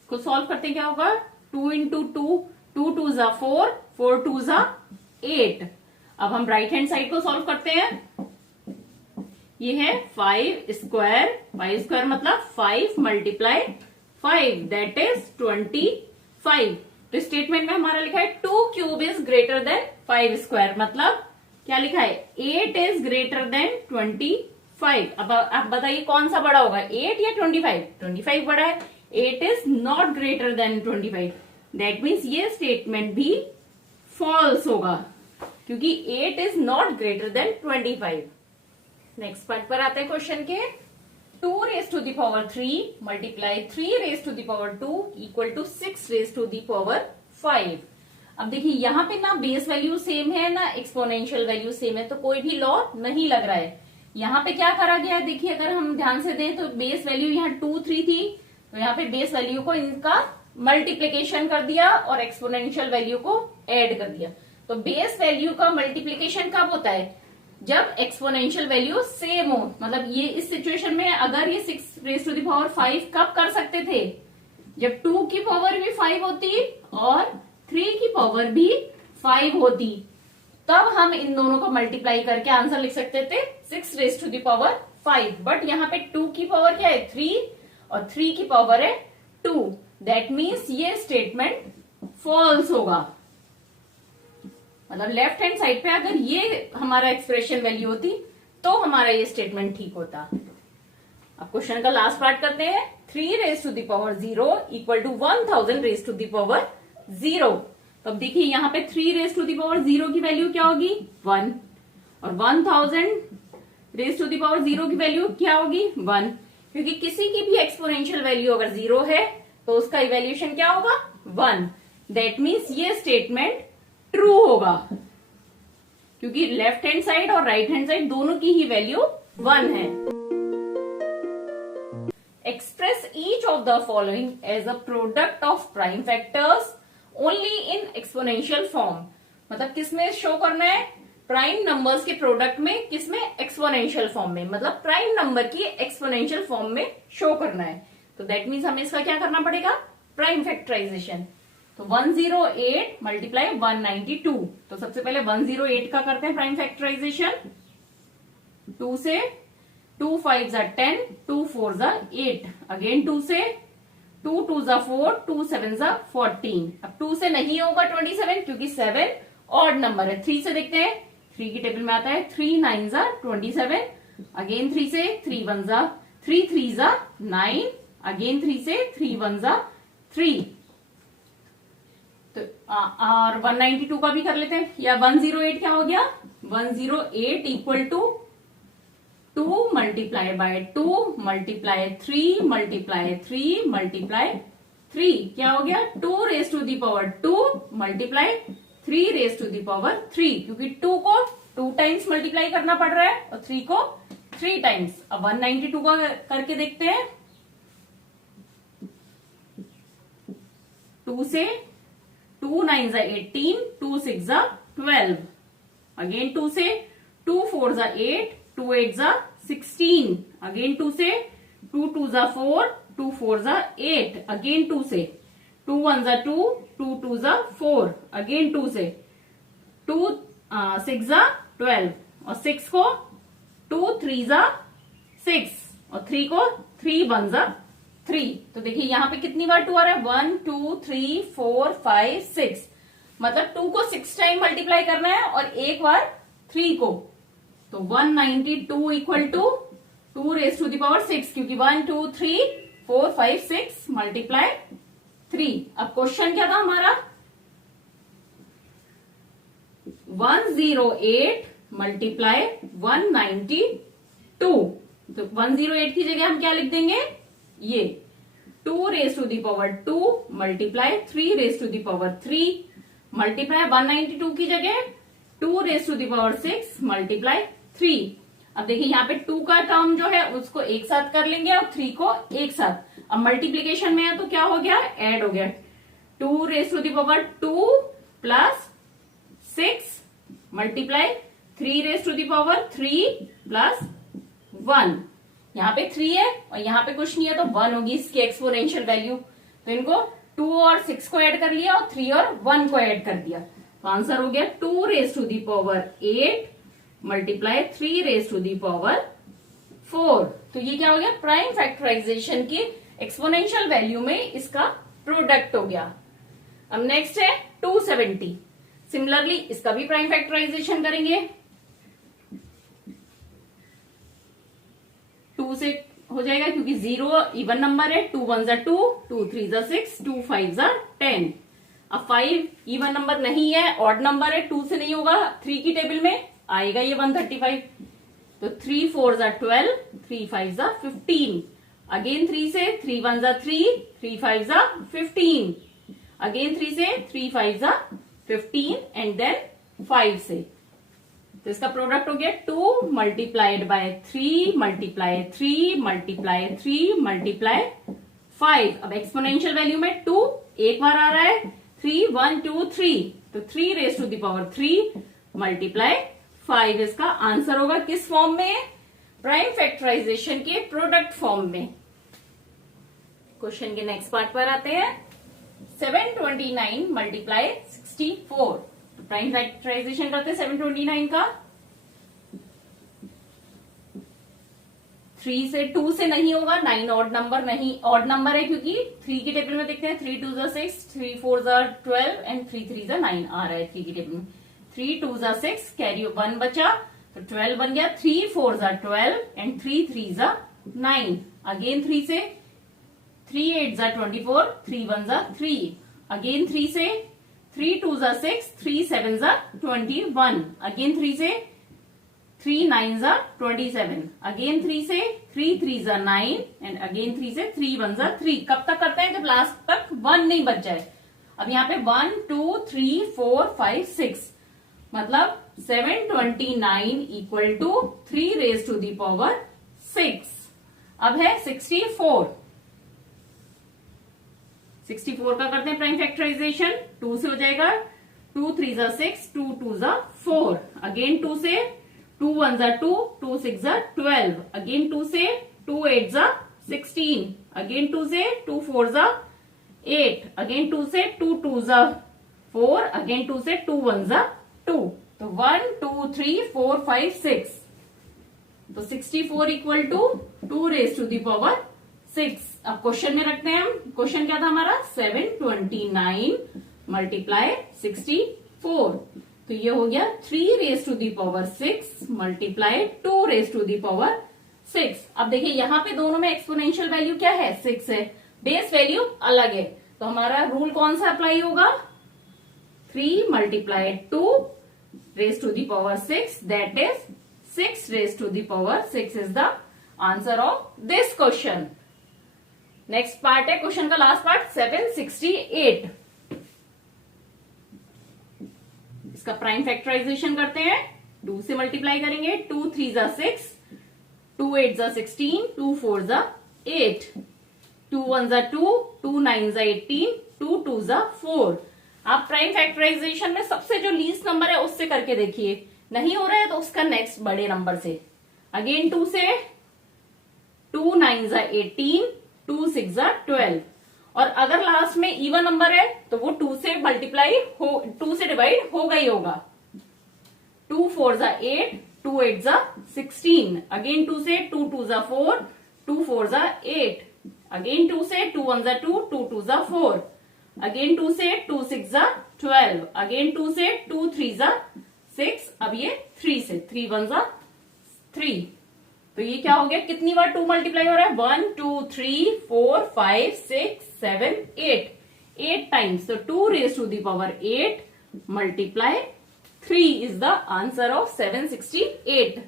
इसको सॉल्व करते क्या होगा 2 इंटू 2 2 2 जा 4, 4 2 जा 8। अब हम राइट हैंड साइड को सॉल्व करते हैं। ये है 5 स्क्वायर, 5 स्क्वायर मतलब 5 मल्टीप्लाई 5 दैट इज 25। तो स्टेटमेंट में हमारा लिखा है 2 cube is greater than 5 square, मतलब क्या लिखा है 8 इज ग्रेटर देन 25। अब आप बताइए कौन सा बड़ा होगा, 8 या 25? 25 बड़ा है। 8 is not greater than 25, that means ये स्टेटमेंट भी फॉल्स होगा क्योंकि 8 is not greater than 25। Next part पर आते हैं क्वेश्चन के। 2 raise to the power 3 multiply 3 raise to the power 2 equal to 6 raise to the power 5। अब देखिए यहाँ पे ना बेस वैल्यू सेम है ना एक्सपोनेंशियल वैल्यू सेम है, तो कोई भी लॉ नहीं लग रहा है। यहाँ पे क्या करा गया है, देखिए अगर हम ध्यान से दें तो बेस वैल्यू यहाँ 2 3 थी, तो यहाँ पे बेस वैल्यू को इनका मल्टीप्लीकेशन कर दिया और एक्सपोनेंशियल वैल्यू को ऐड कर दिया। तो बेस वैल्यू का मल्टीप्लीकेशन कब होता है, जब एक्सपोनेंशियल वैल्यू सेम हो। मतलब ये इस सिचुएशन में अगर ये 6 रेज टू द पावर 5 कब कर सकते थे, जब 2 की पावर भी 5 होती और 3 की पावर भी 5 होती, तब हम इन दोनों को मल्टीप्लाई करके आंसर लिख सकते थे 6 raise to the power 5। But यहाँ पे 2 की पावर क्या है 3 और 3 की पावर है 2, दैट मीन्स ये स्टेटमेंट फॉल्स होगा। मतलब लेफ्ट हैंड साइड पे अगर ये हमारा एक्सप्रेशन वैल्यू होती तो हमारा ये स्टेटमेंट ठीक होता। अब क्वेश्चन का लास्ट पार्ट करते हैं। 3 raise to the power 0 equal to 1000 raise to the power 0। तो अब देखिए यहाँ पे 3 रेज टू द पावर 0 की वैल्यू क्या होगी 1, और 1000 रेज टू द पावर 0 की वैल्यू क्या होगी 1, क्योंकि किसी की भी एक्सपोनेंशियल वैल्यू अगर 0 है तो उसका इवैल्यूएशन क्या होगा 1। दैट मीन्स ये स्टेटमेंट ट्रू होगा क्योंकि लेफ्ट हैंड साइड और राइट हैंड साइड दोनों की ही वैल्यू 1 है। Express each of the following as a product of prime factors only in exponential form. मतलब किसमें शो करना है, प्राइम नंबर्स के प्रोडक्ट में, किसमें एक्सपोनेंशियल फॉर्म में, मतलब प्राइम नंबर की एक्सपोनेंशियल फॉर्म में शो करना है। तो दैट मीन्स हमें इसका क्या करना पड़ेगा प्राइम फैक्टराइजेशन। तो 108 मल्टीप्लाई 192, तो सबसे पहले 108 का करते हैं प्राइम फैक्टराइजेशन। 2 से 2 5 जा 10, 2 4 जा 8, अगेन 2 से 2 2 जा 4, 2 7 जा 14। अब 2 से नहीं होगा 27 क्योंकि 7 ऑड नंबर है। 3 से देखते हैं, 3 की टेबल में आता है 3 9 जा 27, अगेन 3 से 3 1 जा 3 3 जा 9, अगेन 3 से 3 1 जा 3। तो और 192 का भी कर लेते हैं, या 108 क्या हो गया 108 equal to 2 multiply by 2 multiply 3 multiply 3 multiply 3 क्या हो गया 2 raise to the power 2 multiply 3 raise to the power 3, क्योंकि 2 को 2 टाइम्स मल्टीप्लाई करना पड़ रहा है और 3 को 3 टाइम्स। अब 192 का करके देखते हैं। 2 से 2 9 जा 18, 2 6 जा 12, अगेन 2 से 2 4 जा 8, 2 8 जा 16, अगेन 2 से 2 2 जा 4, 2 4 जा 8, अगेन 2 से 2 1 जा 2, 2 2 जा 4, अगेन 2 से 2 6 जा 12, और 6 को 2 3 जा 6, और 3 को 3 1 जा 3। तो देखिए यहाँ पे कितनी बार 2 आ रहा है 1 2 3 4 5 6, मतलब 2 को 6 टाइम मल्टीप्लाई करना है और एक बार 3 को। तो 192 equal to 2 raise to the power 6, क्योंकि 1 2 3 4 5 6 मल्टीप्लाई 3। अब क्वेश्चन क्या था हमारा 108 मल्टीप्लाई 192। तो 108 की जगह हम क्या लिख देंगे, ये 2 raise to the power 2 multiply 3 raise to the power 3 multiply 192 की जगह 2 raise to the power 6 multiply 3। अब देखिए यहाँ पे 2 का टर्म जो है उसको एक साथ कर लेंगे और 3 को एक साथ। अब मल्टीप्लीकेशन में है तो क्या हो गया ऐड हो गया, 2 raise to the power 2 plus 6 multiply 3 raise to the power 3 plus 1। यहाँ पे 3 है और यहाँ पे कुछ नहीं है तो 1 होगी इसकी एक्सपोनेंशियल वैल्यू। तो इनको 2 और 6 को ऐड कर लिया और 3 और 1 को ऐड कर दिया, तो आंसर हो गया 2 raise to the power 8 multiply 3 raise to the power 4। तो ये क्या हो गया, प्राइम फैक्टराइजेशन की एक्सपोनेंशियल वैल्यू में इसका प्रोडक्ट हो गया। अब नेक्स्ट है 270। सिमिलरली इसका भी प्राइम फैक्टराइजेशन करेंगे। 2 से हो जाएगा क्योंकि 0 इवन नंबर है, 2 1 2, 2 3 6, 2 5 10। अब 5 इवन नंबर नहीं है, ऑड नंबर है, 2 से नहीं होगा, 3 की टेबल में आएगा ये 135। तो 3 4 12, 3 5 15। अगेन 3 से 3 1 3, 3 5 15। अगेन 3 से 3 5 15 एंड देन 5 से, तो इसका प्रोडक्ट हो गया 2 multiplied by 3 multiply 3 multiply 3 multiply 5। अब एक्सपोनेंशियल वैल्यू में 2 एक बार आ रहा है, 3 1 2 3, तो 3 raise to the power 3 multiply 5 इसका आंसर होगा। किस फॉर्म में, प्राइम फैक्टराइजेशन के प्रोडक्ट फॉर्म में। क्वेश्चन के नेक्स्ट पार्ट पर आते हैं। 729 मल्टीप्लाई 64, प्राइम फैक्टराइजेशन करते हैं 729 का। 3 से 2 से नहीं होगा, 9 ऑड नंबर नहीं, ऑड नंबर है क्योंकि 3 की टेबल में देखते हैं 3 2 6, 3 4 12 एंड 3 3 9 आ रहा है 3 की टेबल में। 3 2 6 कैरी 1 बचा, तो 12 बन गया। 3 4 12 एंड 3 3 9। अगेन 3 से 3 8 24, 3 1 3। अगेन 3 से 3 2 6, 3 7 21। अगेन 3 से 3 9 27। अगेन 3 से 3 3 9 एंड अगेन 3 से 3 1 3। कब तक करते हैं, जब लास्ट तक 1 नहीं बच जाए। अब यहाँ पे 1 2 3 4 5 6, मतलब 729 equal to 3 raise to the power 6। अब है 64। 64 का करते हैं प्राइम फैक्टराइजेशन। 2 से हो जाएगा, 2 3 6, 2 2 4। अगेन 2 से 2 1 2, 2 6 12। अगेन 2 से 2 8 16। अगेन 2 से 2 4 8। अगेन 2 से 2 2 4। अगेन 2 से 2 1 2। तो 1 2 3 4 5 6। तो 64 equal to 2 raise to the power 6। अब क्वेश्चन में रखते हैं हम। क्वेश्चन क्या था हमारा, 729 मल्टीप्लाई 64। तो ये हो गया 3 raise to the power 6 multiply 2 raise to the power 6। अब देखिए यहाँ पे दोनों में एक्सपोनेंशियल वैल्यू क्या है, 6 है, बेस वैल्यू अलग है, तो हमारा रूल कौन सा अप्लाई होगा, 3 multiply 2 raise to the power 6, that is 6 raise to the power 6 is the answer of this question. Next part है क्वेश्चन का लास्ट पार्ट, 768। इसका प्राइम फैक्टराइजेशन करते हैं। 2 से मल्टीप्लाई करेंगे, 2 3 6, 2 8 16, 2 4 8, 2 1 2, 2 9 18, 2 2 4। आप प्राइम फैक्टराइजेशन में सबसे जो लीस्ट नंबर है उससे करके देखिए, नहीं हो रहा है तो उसका नेक्स्ट बड़े नंबर से। अगेन 2 से, 2 9 18, 2 6 12। और अगर लास्ट में इवन नंबर है तो वो 2 से मल्टीप्लाई हो, 2 से डिवाइड होगा ही होगा। 2 4 8, 2 8 16। अगेन 2 से 2 2 4, 2 4 8। अगेन 2 से 2 1 2, 2 2 4। अगेन 2 से 2 6 12। अगेन 2 से 2 3 6। अब ये 3 से 3 1 3। तो ये क्या हो गया, कितनी बार 2 मल्टीप्लाई हो रहा है, 1 2 3 4 5 6 7 8 टाइम्स। तो 2 raise to the power 8 multiply 3 is the answer of 768।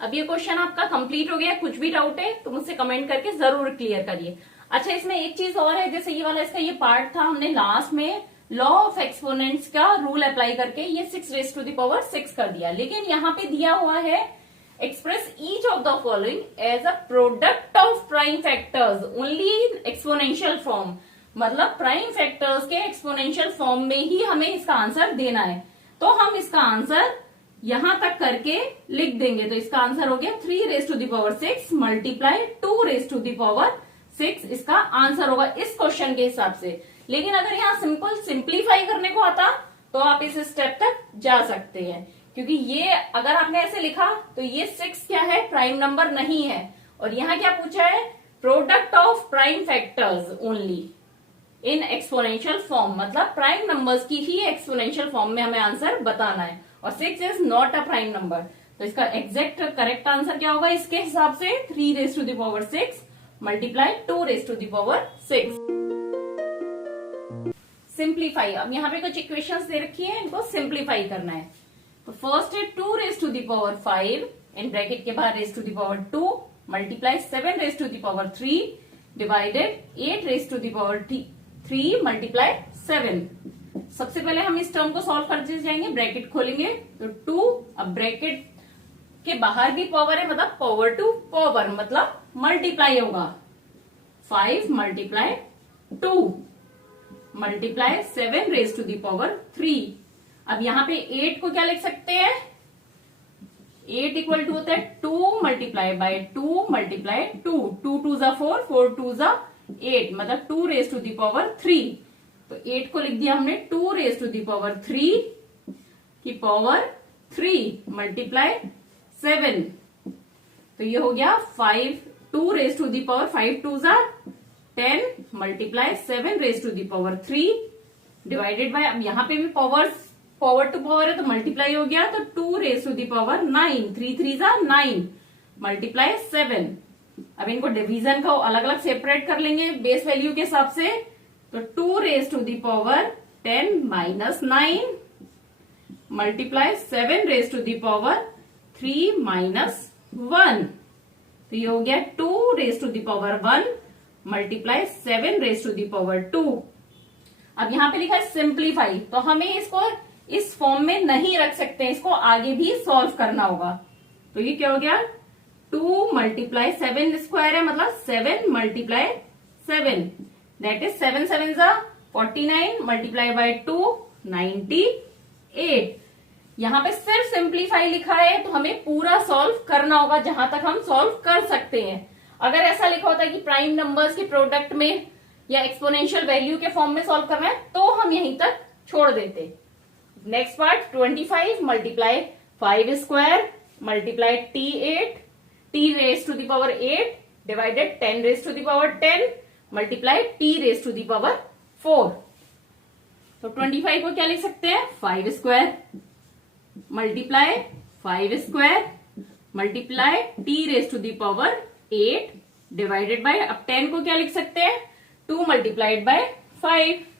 अब ये क्वेश्चन आपका कंप्लीट हो गया। कुछ भी डाउट है तो मुझसे कमेंट करके जरूर क्लियर करिए। अच्छा, इसमें एक चीज और है, जैसे ये वाला इसका ये पार्ट था, हमने लास्ट में लॉ ऑफ एक्सपोनेंट्स का रूल अप्लाई करके ये 6 रेज टू दी पावर 6 कर दिया। लेकिन यहाँ पे दिया हुआ है express each of the following as a product of prime factors only in exponential form। मतलब प्राइम फैक्टर्स के एक्सपोनेंशियल फॉर्म में ही हमें इसका आंसर देना है। तो हम इसका आंसर यहां तक करके लिख देंगे। तो इसका आंसर हो गया 3 raise to the power 6 multiply 2 raise to the power 6 इसका आंसर होगा इस क्वेश्चन के हिसाब से। लेकिन अगर यहाँ सिंपल सिंप्लीफाई करने को आता तो आप इस स्टेप तक जा सकते हैं, क्योंकि ये अगर आपने ऐसे लिखा तो ये 6 क्या है, प्राइम नंबर नहीं है। और यहाँ क्या पूछा है, product of prime factors only in exponential form, मतलब प्राइम नंबर्स की ही एक्सपोनेंशियल फॉर्म में हमें आंसर बताना है। और 6 is not a prime number, तो इसका एग्जैक्ट करेक्ट आंसर क्या होगा इसके हिसाब से, 3 raise to the power 6 multiply 2 raise to the power 6। Simplify, अब यहाँ पे कुछ इक्वेशंस दे रखी है, इनको सिंप्लीफाई करना है। तो फर्स्ट है 2 रेज टू द पावर 5 इन ब्रैकेट के बाहर raise to the power 2 multiply 7 raise to the power 3 divided 8 raise to the power 3 multiply 7। सबसे पहले हम इस टर्म को सॉल्व करते जाएंगे, ब्रैकेट खोलेंगे तो 2, अब ब्रैकेट के बाहर भी पावर है, मतलब पावर टू पावर, मतलब मल्टीप्लाई होगा 5 multiply 2 multiply 7 raise to the power 3। अब यहाँ पे 8 को क्या लिख सकते हैं, 8 इक्वल टू होता है 2 मल्टीप्लाई बाय 2 मल्टीप्लाई 2, 2 2 जा 4, 4 2 जा 8, मतलब 2 रेज टू द पावर 3। तो 8 को लिख दिया हमने 2 रेज टू द पावर 3 की पावर 3 मल्टीप्लाई 7, तो ये हो गया 2 रेज टू द पावर 5 2 जा 10 multiply 7 raise to the power 3 divided by, अब यहाँ पे भी पावर टू पावर है तो मल्टीप्लाई हो गया, तो 2 रेज टू द पावर 9, 3 3 जा 9 मल्टीप्लाई 7। अब इनको डिवीजन का अलग अलग सेपरेट कर लेंगे बेस वैल्यू के हिसाब से, तो 2 raise to the power 10 minus 9 multiply 7 raise to the power 3 minus 1, तो ये हो गया 2 raise to the power 1 multiply 7 raise to the power 2। अब यहाँ पे लिखा है सिंप्लीफाई, तो हमें इसको इस फॉर्म में नहीं रख सकते, इसको आगे भी सॉल्व करना होगा। तो ये क्या हो गया, 2 मल्टीप्लाई 7 स्क्वायर है, मतलब 7 मल्टीप्लाई 7, दैट इज 7 7 जा 49 मल्टीप्लाई बाय 2 98। यहाँ पे सिर्फ सिंप्लीफाई लिखा है, तो हमें पूरा सॉल्व करना होगा जहां तक हम सॉल्व कर सकते हैं। अगर ऐसा लिखा होता है कि प्राइम नंबर्स के प्रोडक्ट में या एक्सपोनेंशियल वैल्यू के फॉर्म में सॉल्व करना है, तो हम यहीं तक छोड़ देते। Next part 25 multiply 5 square multiply t8 t raise to the power 8 divided 10 raise to the power 10 multiply t raise to the power 4। तो 25 को क्या लिख सकते हैं, 5 square multiply 5 square multiply t raise to the power 8 divided by, अब 10 को क्या लिख सकते हैं, 2 मल्टीप्लाइड बाय 5।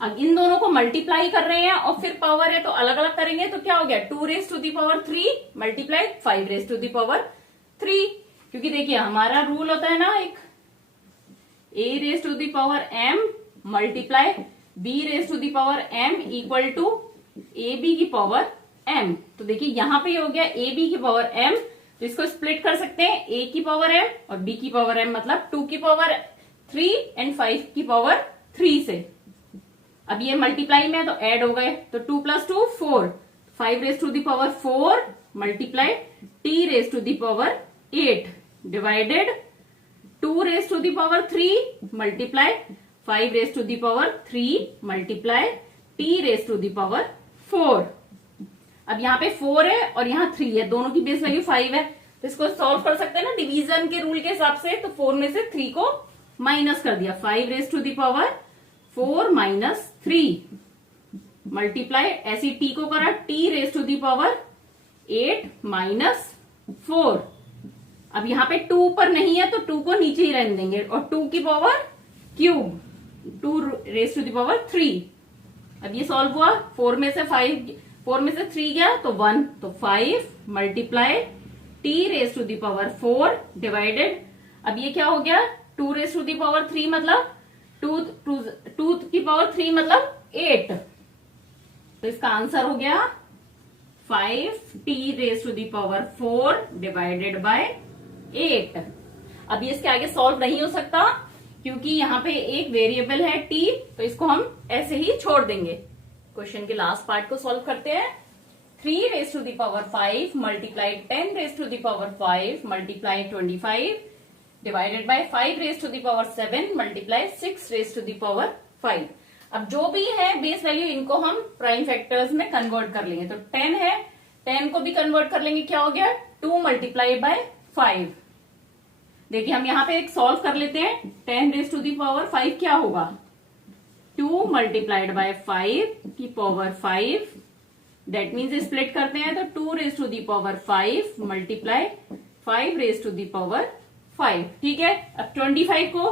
अब इन दोनों को मल्टीप्लाई कर रहे हैं और फिर पावर है तो अलग अलग करेंगे, तो क्या हो गया 2 raise to the power 3 multiply 5 raise to the power 3। क्योंकि देखिए हमारा रूल होता है ना एक, a raise to the power m multiply b raise to the power m equal to a b की पावर m। तो देखिए यहाँ पे हो गया ए बी की पावर m, तो इसको स्प्लिट कर सकते हैं a की पावर m और b की पावर m, मतलब 2 की पावर 3 एंड 5 की पावर 3 से। अब ये मल्टीप्लाई में है तो ऐड हो गए, तो 2 + 2 4, 5 raise to the power 4 multiply t raise to the power 8 divided 2 raise to the power 3 multiply 5 raise to the power 3 multiply t raise to the power 4। अब यहाँ पे 4 है और यहाँ 3 है, दोनों की बेस वैल्यू 5 है, तो इसको सॉल्व कर सकते हैं ना डिवीजन के रूल के हिसाब से। तो 4 में से 3 को माइनस कर दिया, 5 raise to the power 4 minus 3 multiply, ऐसी t को करा t raise to the power 8 minus 4। अब यहाँ पे 2 ऊपर नहीं है तो 2 को नीचे ही रहने देंगे, और 2 की power cube 2 raise to the power 3। अब ये सॉल्व हुआ, 4 में से 3 गया तो 1, तो 5 multiply t raise to the power 4 divided, अब ये क्या हो गया 2 रेज टू दी पावर 3 मतलब 2 की पावर 3 मतलब 8, तो इसका आंसर हो गया 5t raise to the power 4 divided by 8। अब ये इसके आगे सॉल्व नहीं हो सकता क्योंकि यहाँ पे एक वेरिएबल है t, तो इसको हम ऐसे ही छोड़ देंगे। क्वेश्चन के लास्ट पार्ट को सॉल्व करते हैं। 3 raise to the power 5 multiply 10 raise to the power 5 multiply 25 divided by 5 raise to the power 7 multiply 6 raise to the power 5। अब जो भी है बेस वैल्यू इनको हम प्राइम फैक्टर्स में कन्वर्ट कर लेंगे। तो 10 है, 10 को भी कन्वर्ट कर लेंगे, क्या हो गया 2 मल्टीप्लाई बाय 5। देखिए हम यहाँ पे एक सॉल्व कर लेते हैं। 10 रेज टू दी पावर 5 क्या होगा 2 मल्टीप्लाइड बाय 5 की पावर 5, दैट मीन्स स्प्लिट करते हैं तो 2 raise to the power 5 multiply 5 raise to the power 5। ठीक है, अब 25 को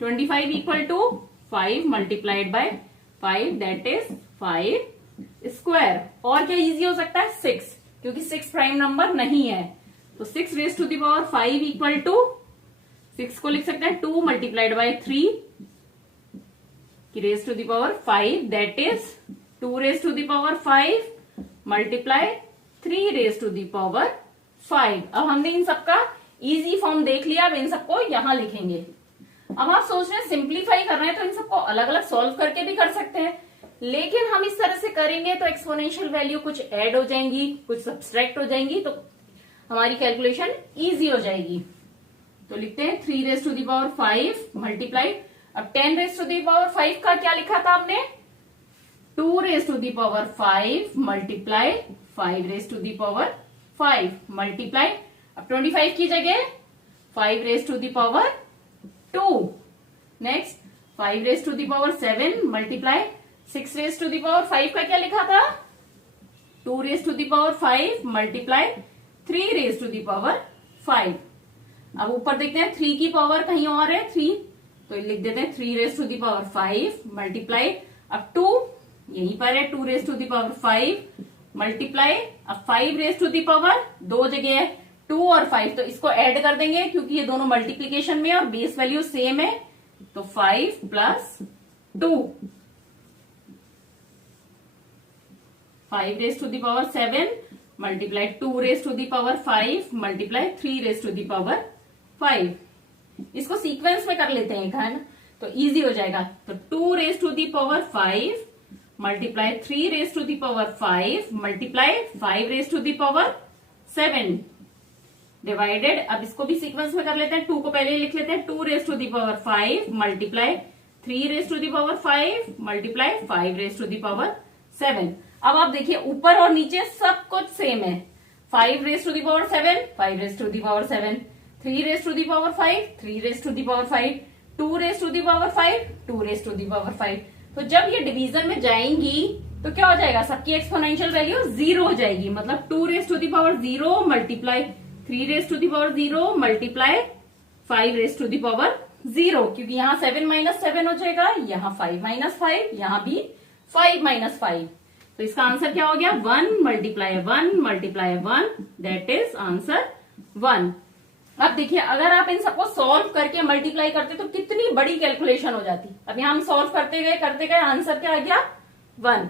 25 equal to 5 multiplied by 5 that is 5 square. और क्या इजी हो सकता है 6, क्योंकि 6 प्राइम नंबर नहीं है। तो 6 raise to the power 5 equal to 6 को लिख सकते हैं 2 मल्टीप्लाइड बाय 3 की raise to the power 5 that is 2 raise to the power 5 multiply 3 raise to the power 5। अब हमने इन सबका इजी फॉर्म देख लिया, अब इन सबको यहां लिखेंगे। अब आप सोच रहे हैं सिंप्लीफाई कर रहे हैं तो इन सबको अलग अलग सॉल्व करके भी कर सकते हैं, लेकिन हम इस तरह से करेंगे तो एक्सपोनेंशियल वैल्यू कुछ ऐड हो जाएंगी, कुछ सब्सट्रैक्ट हो जाएंगी, तो हमारी कैलकुलेशन इजी हो जाएगी। तो लिखते हैं 3 raise to the power 5 multiply, अब 10 रेज टू दी पावर 5 का क्या लिखा था आपने 2 raise to the power 5 multiply 5 raise to the power 5 multiply, अब 25 की जगह 5 raise to the power 2। Next 5 raise to the power 7 multiply 6 raise to the power 5 का क्या लिखा था 2 raise to the power 5 multiply 3 raise to the power 5। अब ऊपर देखते हैं 3 की पावर कहीं और है 3, तो लिख देते हैं 3 raise to the power 5 multiply, अब 2 यहीं पर है 2 raise to the power 5 multiply, अब 5 रेज टू दी पावर 2 जगह है 2 और 5, तो इसको ऐड कर देंगे क्योंकि ये दोनों मल्टीप्लीकेशन में और बेस वैल्यू सेम है, तो 5 plus 2 5 raise to the power 7 multiply 2 raise to the power 5 multiply 3 raise to the power 5। इसको सीक्वेंस में कर लेते हैं है ना, तो इजी हो जाएगा। तो 2 raise to the power 5 multiply 3 raise to the power 5 multiply 5 raise to the power 7 divided, अब इसको भी सीक्वेंस में कर लेते हैं। 2 को पहले लिख लेते हैं 2 raise to the power 5 multiply 3 raise to the power 5 multiply 5 raise to the power 7। अब आप देखिए ऊपर और नीचे सब कुछ सेम है, 5 raise to the power 7 5 raise to the power 7, 3 raise to the power 5 3 raise to the power 5, 2 raise to the power 5 2 raise to the power 5। तो जब ये डिवीजन में जाएंगी तो क्या हो जाएगा सबकी एक्सपोनेंशियल वैल्यू 0 हो जाएगी, मतलब 2 raise to the power 0 multiply 3 raise to the power 0 multiply 5 raise to the power 0, क्योंकि यहाँ 7 माइनस 7 हो जाएगा, यहाँ 5 माइनस 5, यहाँ भी 5 माइनस 5। तो इसका आंसर क्या हो गया 1 multiply 1 multiply 1 that is answer 1। अब देखिए अगर आप इन सबको सॉल्व करके मल्टीप्लाई करते तो कितनी बड़ी कैलकुलेशन हो जाती। अब यहाँ हम सॉल्व करते गए आंसर क्या आ गया 1।